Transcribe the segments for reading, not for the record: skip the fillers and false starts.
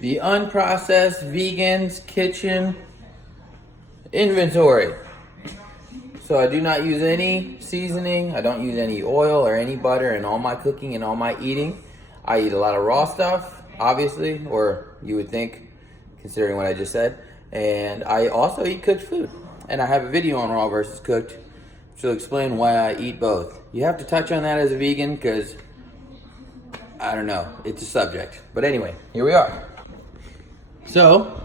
the unprocessed vegan's kitchen inventory. So I do not use any seasoning. I don't use any oil or any butter in all my cooking and all my eating. I eat a lot of raw stuff, obviously, or you would think, considering what I just said. And I also eat cooked food. And I have a video on raw versus cooked, which will explain why I eat both. You have to touch on that as a vegan because, I don't know, it's a subject. But anyway, here we are. So,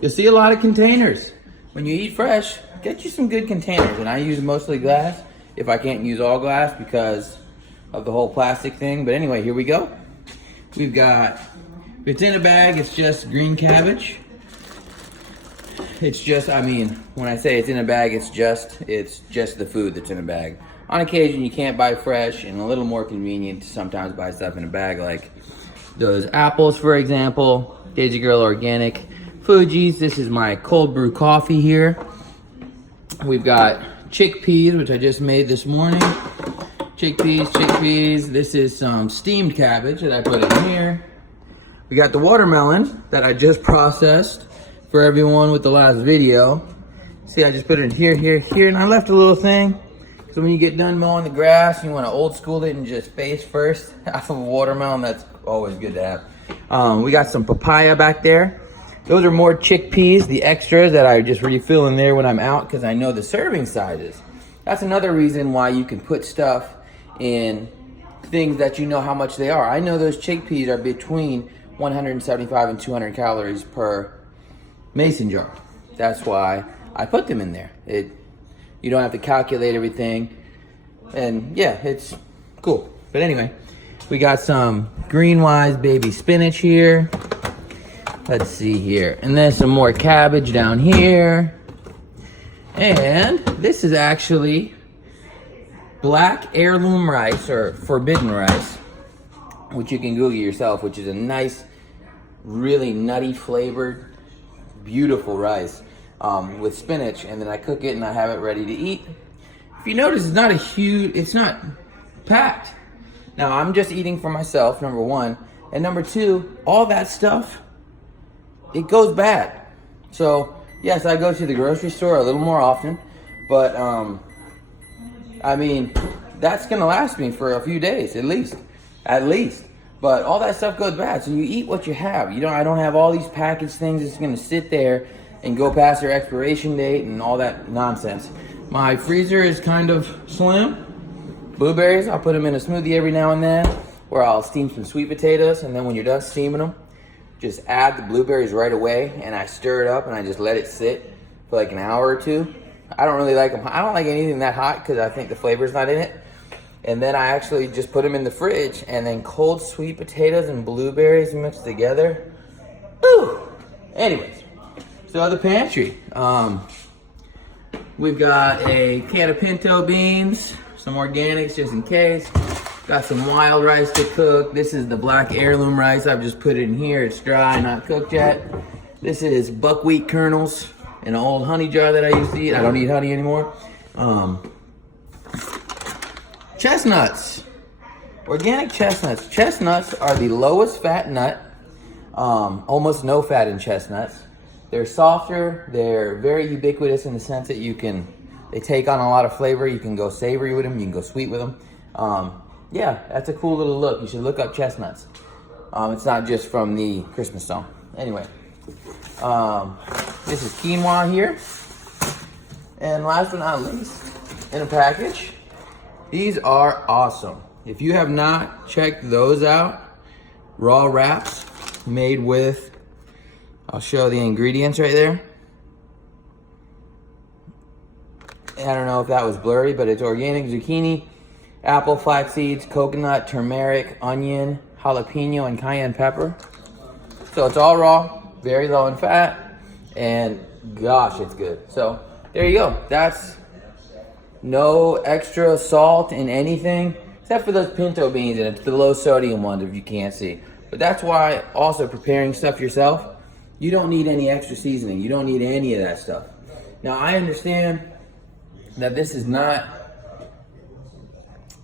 you'll see a lot of containers. When you eat fresh, get you some good containers. And I use mostly glass, if I can't use all glass because of the whole plastic thing. But anyway, here we go. We've got, if it's in a bag, it's just green cabbage. It's just, I mean, when I say it's in a bag, it's just the food that's in a bag. On occasion, you can't buy fresh, and a little more convenient to sometimes buy stuff in a bag, like those apples, for example. Daisy Girl Organic Fuji's. This is my cold brew coffee here. We've got chickpeas, which I just made this morning. Chickpeas. This is some steamed cabbage that I put in here. We got the watermelon that I just processed for everyone with the last video. See, I just put it in here, and I left a little thing. So when you get done mowing the grass, you want to old school it and just face first off of a watermelon. That's always good to have. We got some papaya back there. Those are more chickpeas, the extras that I just refill in there when I'm out because I know the serving sizes. That's another reason why you can put stuff in things that you know how much they are. I know those chickpeas are between 175 and 200 calories per mason jar. That's why I put them in there. You don't have to calculate everything. And yeah, it's cool. But anyway, we got some Greenwise baby spinach here. Let's see here. And then some more cabbage down here. And this is actually black heirloom rice, or forbidden rice, which you can Google yourself, which is a nice, really nutty flavored, beautiful rice with spinach. And then I cook it and I have it ready to eat. If you notice, it's not packed. Now, I'm just eating for myself, number one. And number two, all that stuff, it goes bad. So, yes, I go to the grocery store a little more often. But, I mean, that's going to last me for a few days, at least. But all that stuff goes bad. So you eat what you have. I don't have all these packaged things that's going to sit there and go past their expiration date and all that nonsense. My freezer is kind of slim. Blueberries, I'll put them in a smoothie every now and then, or I'll steam some sweet potatoes, and then when you're done steaming them, just add the blueberries right away, and I stir it up and I just let it sit for like an hour or two. I don't really like them. I don't like anything that hot because I think the flavor's not in it. And then I actually just put them in the fridge, and then cold sweet potatoes and blueberries mixed together. Ooh. Anyways, so the pantry. We've got a can of pinto beans, some organics just in case. Got some wild rice to cook. This is the black heirloom rice. I've just put it in here. It's dry, not cooked yet. This is buckwheat kernels in an old honey jar that I used to eat. I don't eat honey anymore. Chestnuts. Organic chestnuts. Chestnuts are the lowest fat nut. Almost no fat in chestnuts. They're softer. They're very ubiquitous in the sense that they take on a lot of flavor. You can go savory with them. You can go sweet with them. Yeah, that's a cool little look. You should look up chestnuts. It's not just from the Christmas song. Anyway, this is quinoa here. And last but not least, in a package, these are awesome. If you have not checked those out, raw wraps made with, I'll show the ingredients right there. I don't know if that was blurry, but it's organic zucchini, apple, flax seeds, coconut, turmeric, onion, jalapeno, and cayenne pepper. So it's all raw, very low in fat, and gosh, it's good. So there you go. That's no extra salt in anything, except for those pinto beans, and it's the low sodium ones if you can't see. But that's why also preparing stuff yourself, you don't need any extra seasoning. You don't need any of that stuff. Now, I understand that this is not,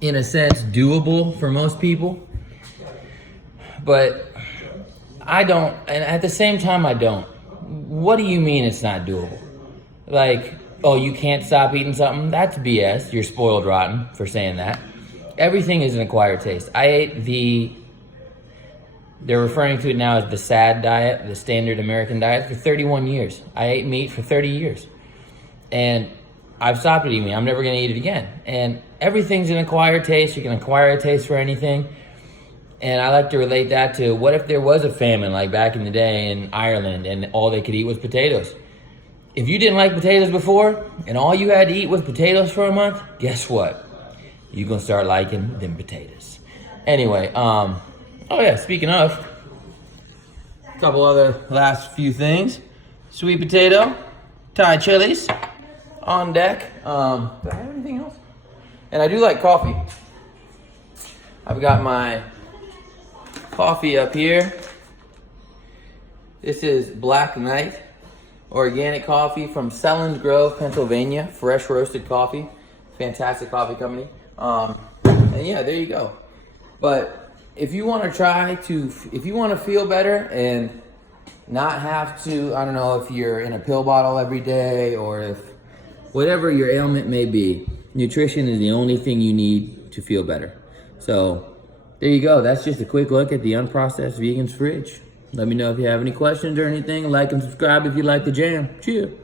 in a sense, doable for most people. But I don't, and at the same time, I don't. What do you mean it's not doable? Like, oh, you can't stop eating something? That's BS. You're spoiled rotten for saying that. Everything is an acquired taste. I ate they're referring to it now as the SAD diet, the standard American diet, for 31 years. I ate meat for 30 years. And I've stopped eating meat. I'm never gonna eat it again. And everything's an acquired taste. You can acquire a taste for anything. And I like to relate that to, what if there was a famine like back in the day in Ireland and all they could eat was potatoes? If you didn't like potatoes before and all you had to eat was potatoes for a month, guess what? You're gonna start liking them potatoes. Anyway, oh yeah, speaking of, a couple other last few things. Sweet potato, Thai chilies on deck. Do I have anything else? And I do like coffee. I've got my coffee up here. This is Black Knight organic coffee from Selland Grove, Pennsylvania. Fresh roasted coffee. Fantastic coffee company. And yeah, there you go. But if you want to feel better and not have to, I don't know if you're in a pill bottle every day or if whatever your ailment may be, nutrition is the only thing you need to feel better. So there you go. That's just a quick look at the Unprocessed Vegans fridge. Let me know if you have any questions or anything. Like and subscribe if you like the jam. Cheers.